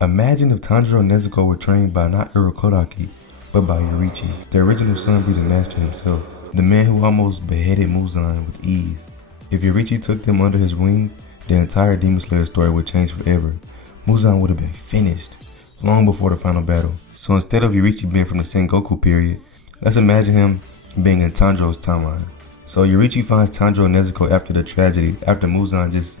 Imagine if Tanjiro Nezuko were trained by not Urokodaki, but by Yoriichi, the original sun-breathing master himself, the man who almost beheaded Muzan with ease. If Yoriichi took them under his wing, the entire Demon Slayer story would change forever. Muzan would have been finished long before the final battle. So instead of Yoriichi being from the Sengoku period, let's imagine him being in Tanjiro's timeline. So Yoriichi finds Tanjiro Nezuko after the tragedy, after Muzan just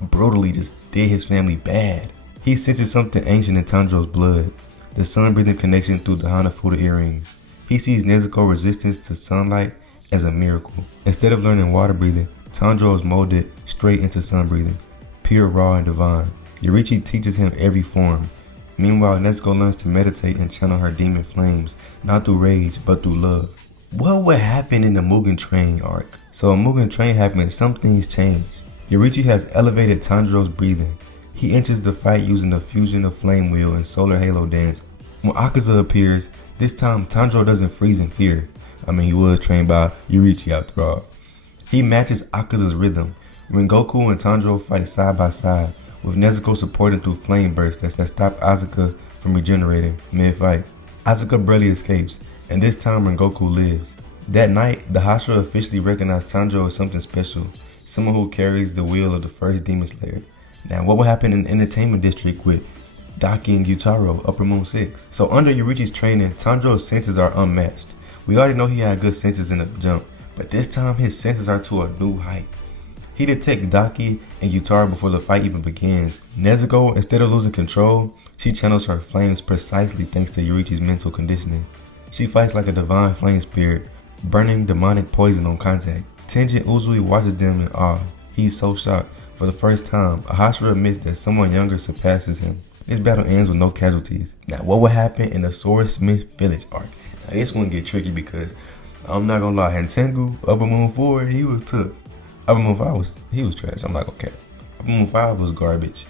brutally did his family bad. He senses something ancient in Tanjiro's blood, the sun-breathing connection through the Hanafuda earrings. He sees Nezuko's resistance to sunlight as a miracle. Instead of learning water breathing, Tanjiro is molded straight into sun breathing, pure, raw, and divine. Yoriichi teaches him every form. Meanwhile, Nezuko learns to meditate and channel her demon flames, not through rage, but through love. What would happen in the Mugen Train arc? So in Mugen Train happened, some things changed. Yoriichi has elevated Tanjiro's breathing. He enters the fight using the fusion of Flame Wheel and Solar Halo dance. When Akaza appears, this time Tanjiro doesn't freeze in fear. I mean, he was trained by Yoriichi after all. He matches Akaza's rhythm. When Goku and Tanjiro fight side by side, with Nezuko supporting through flame bursts that stop Asuka from regenerating mid-fight. Asuka barely escapes, and this time Rengoku lives. That night, the Hashira officially recognized Tanjiro as something special, someone who carries the wheel of the first Demon Slayer. Now, what will happen in the Entertainment District with Daki and Gyutaro, Upper Moon 6? So under Yoriichi's training, Tanjiro's senses are unmatched. We already know he had good senses in the jump, but this time his senses are to a new height. He detects Daki and Gyutaro before the fight even begins. Nezuko, instead of losing control, she channels her flames precisely thanks to Yoriichi's mental conditioning. She fights like a divine flame spirit, burning demonic poison on contact. Tenjin Uzui watches them in awe. He's so shocked. For the first time, a Hashira admits that someone younger surpasses him. This battle ends with no casualties. Now, what will happen in the Swordsmith Village arc? Now, this one get tricky because I'm not gonna lie, Tengu, Upper Moon 4, he was tough. Upper Moon 5 he was trash. I'm not gonna care. Upper Moon 5 was garbage.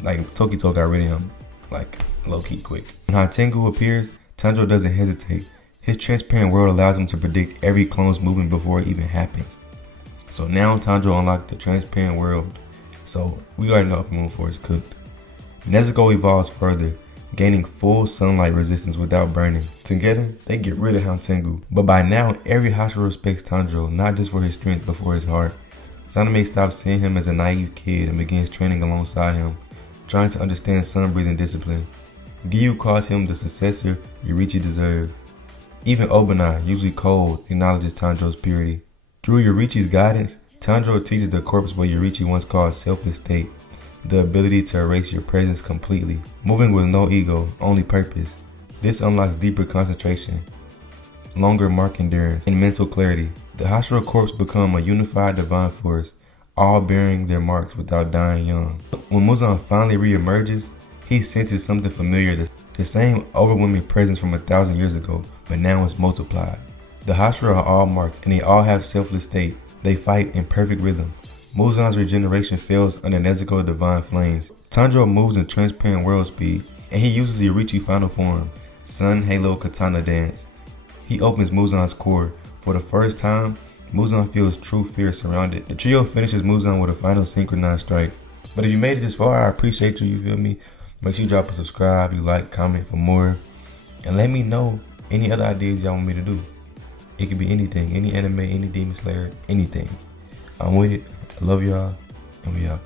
Like, Tokito got rid of him, like, low-key quick. When Tengu appears, Tanjiro doesn't hesitate. His transparent world allows him to predict every clone's movement before it even happens. So now Tanjiro unlocked the transparent world. So we already know Upper Moon 4 is cooked. Nezuko evolves further, gaining full sunlight resistance without burning. Together, they get rid of Tengu. But by now, every Hashira respects Tanjiro, not just for his strength, but for his heart. Saname stops seeing him as a naive kid and begins training alongside him, trying to understand sun-breathing discipline. Giyu calls him the successor Yoriichi deserved. Even Obanai, usually cold, acknowledges Tanjiro's purity. Through Yoriichi's guidance, Tanjiro teaches the corpse what Yoriichi once called selfless state, the ability to erase your presence completely, moving with no ego, only purpose. This unlocks deeper concentration, longer mark endurance, and mental clarity. The Hashira corpse become a unified divine force, all bearing their marks without dying young. When Muzan finally re-emerges, he senses something familiar, the same overwhelming presence from 1,000 years ago, but now it's multiplied. The Hashira are all marked, and they all have selfless state. They fight in perfect rhythm. Muzan's regeneration fails under Nezuko's divine flames. Tanjiro moves in transparent world speed, and he uses Yoriichi's final form, Sun Halo Katana Dance. He opens Muzan's core. For the first time, Muzan feels true fear surrounded. The trio finishes Muzan with a final synchronized strike. But if you made it this far, I appreciate you feel me? Make sure you drop a subscribe, you like, comment for more, and let me know any other ideas y'all want me to do. It could be anything, any anime, any Demon Slayer, anything. I'm with it. I love y'all, and we out.